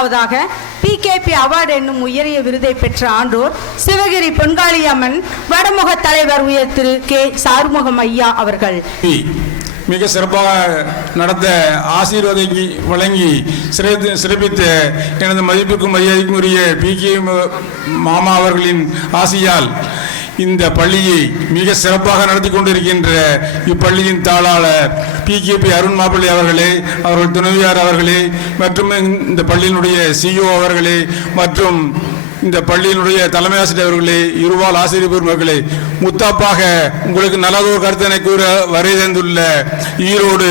முதலாவதாக PKP award என்னும் உயரிய விருதை பெற்ற ஆன்றோர் சிவகிரி பொன்காளியம்மன் வடமுக தலைவர் உயர் திரு K. சாருமுகம் ஐயா அவர்கள் மிக சிறப்பாக நடத்த ஆசீர்வாதம் வழங்கி சிறப்பித்த எனது மதிப்புக்கும் மரியாதைக்கும் உரிய PK மாமா அவர்களின் ஆசியால் இந்த பள்ளியை மிக சிறப்பாக நடத்தி கொண்டிருக்கின்ற இப்பள்ளியின் தாளாளர் PKP அருண் மாப்பிள்ளை அவர்களே, அவர்கள் துணைவியார் அவர்களே, மற்றும் இந்த பள்ளியினுடைய CEO அவர்களே, மற்றும் இந்த பள்ளியினுடைய தலைமை ஆசிரியர் அவர்களே, இருவாள் ஆசிரியர் பெருமக்களே, முத்தாப்பாக உங்களுக்கு நல்லதொரு கருத்தினை கூற வருகை தந்துள்ள ஈரோடு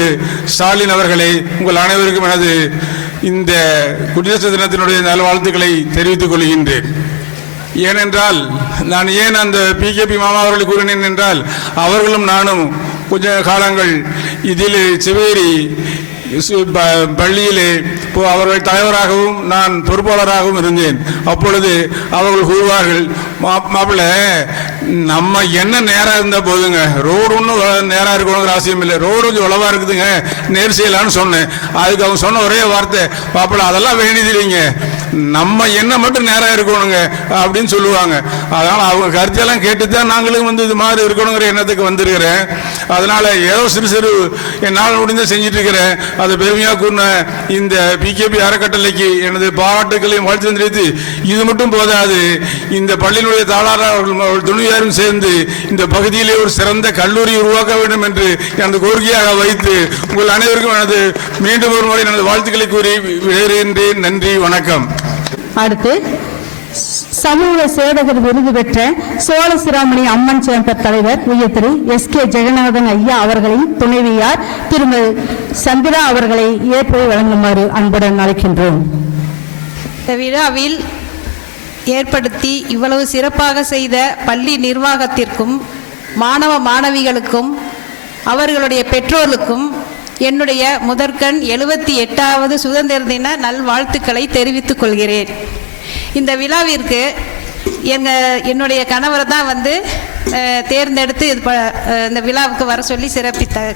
ஸ்டாலின் அவர்களே, உங்கள் அனைவருக்கும் எனது இந்த குடியரசு தினத்தினுடைய நல்வாழ்த்துக்களை தெரிவித்துக் கொள்கின்றேன். ஏனென்றால் நான் ஏன் அந்த PKP மாமா அவர்களை கூறினேன் என்றால், அவர்களும் நானும் கொஞ்ச காலங்கள் இதில் சிவகிரி பள்ளியிலே அவர்கள் தலைவராகவும் நான் பொறுப்பாளராகவும் இருந்தேன். அப்பொழுது அவர்கள் கூறுவார்கள், மாப்பிள்ள நம்ம என்ன நேராக இருந்தால் போதுங்க, ரோடு ஒன்றும் நேராக இருக்கணுங்கிற அவசியம் இல்லை, ரோடு கொஞ்சம் உழவாக இருக்குதுங்க, நேர் செய்யலான்னு சொன்னேன். அதுக்கு அவங்க சொன்ன ஒரே வார்த்தை, மாப்பிள்ள அதெல்லாம் வேண்டியதில்லைங்க, நம்ம என்ன மட்டும் நேராக இருக்கணுங்க அப்படின்னு சொல்லுவாங்க. அதனால் அவங்க கருத்தையெல்லாம் கேட்டு தான் நாங்களும் இது மாதிரி இருக்கணுங்கிற எண்ணத்துக்கு வந்திருக்கிறேன். அதனால் ஏதோ சிறு சிறு என்னால் முடிந்த செஞ்சுட்டு இருக்கிறேன். அதை பெருமையாக கூறின இந்த PKP அறக்கட்டளைக்கு எனது பாராட்டுகளையும் வாழ்த்து தெரிவித்து, இது மட்டும் போதாது, இந்த பள்ளியினுடைய தாளாளர் அவர்கள் துணையாரும் சேர்ந்து இந்த பகுதியிலே ஒரு சிறந்த கல்லூரி உருவாக்க வேண்டும் என்று எனது கோரிக்கையாக வைத்து உங்கள் அனைவருக்கும் எனது மீண்டும் ஒரு முறை எனது வாழ்த்துக்களை கூறி விடைபெறுகின்றேன். நன்றி, வணக்கம். அடுத்து சமூக சேவகர் விருது பெற்ற சோழசிராமணி அம்மன் சேம்பர் தலைவர் உயர் திரு SK ஜெகநாதன் ஐயா அவர்களின் துணைவியார் திருமதி சந்திரா அவர்களை ஏற்பை வழங்குமாறு அன்புடன் அழைக்கின்றோம். இந்த விழாவில் ஏற்படுத்தி இவ்வளவு சிறப்பாக செய்த பள்ளி நிர்வாகத்திற்கும் மாணவ மாணவிகளுக்கும் அவர்களுடைய பெற்றோருக்கும் என்னுடைய முதற்கண் 78வது சுதந்திர தின நல்வாழ்த்துக்களை தெரிவித்துக் கொள்கிறேன். இந்த விழாவிற்கு என்னுடைய கணவரை தான் தேர்ந்தெடுத்து இந்த விழாவுக்கு வர சொல்லி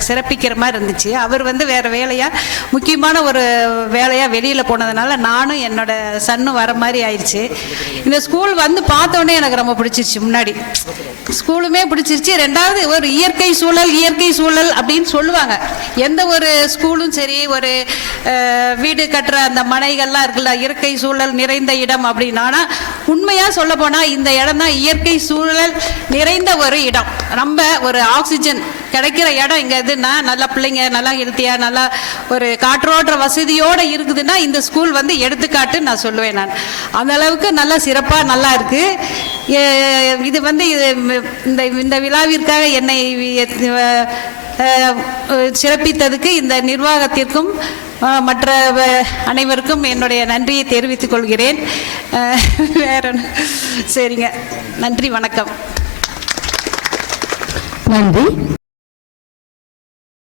சிறப்பிக்கிற மாதிரி இருந்துச்சு. அவர் வேறு வேலையாக முக்கியமான ஒரு வேலையாக வெளியில் போனதுனால நானும் என்னோட சன்னும் வர மாதிரி ஆயிடுச்சு. இந்த ஸ்கூல் பார்த்தோன்னே எனக்கு ரொம்ப பிடிச்சிருச்சு. முன்னாடி ஸ்கூலுமே பிடிச்சிருச்சு. ரெண்டாவது ஒரு இயற்கை சூழல் அப்படின்னு சொல்லுவாங்க. எந்த ஒரு ஸ்கூலும் சரி, ஒரு வீடு கட்டுற அந்த மனைகள்லாம் இருக்குல்ல, இயற்கை சூழல் நிறைந்த இடம் அப்படின்னா, உண்மையாக சொல்ல போனால் இந்த இடம் தான் இயற்கை சூழல் நிறைந்த ஒரு இடம். ரொம்ப ஒரு ஆக்சிஜன் கிடைக்கிற இடம் இங்கே எதுன்னா, நல்லா பிள்ளைங்க நல்லா ஹெல்த்தியாக நல்லா ஒரு காற்றோட்ட வசதியோடு இருக்குதுன்னா இந்த ஸ்கூல் எடுத்துக்காட்டு நான் சொல்லுவேன். நான் அந்த அளவுக்கு நல்லா சிறப்பாக நல்லா இருக்குது. இது இந்த விழாவிற்காக என்னை சிறப்பித்ததுக்கு இந்த நிர்வாகத்திற்கும் மற்ற அனைவருக்கும் என்னுடைய நன்றியை தெரிவித்துக் கொள்கிறேன். வேற சரிங்க, நன்றி, வணக்கம். நன்றி.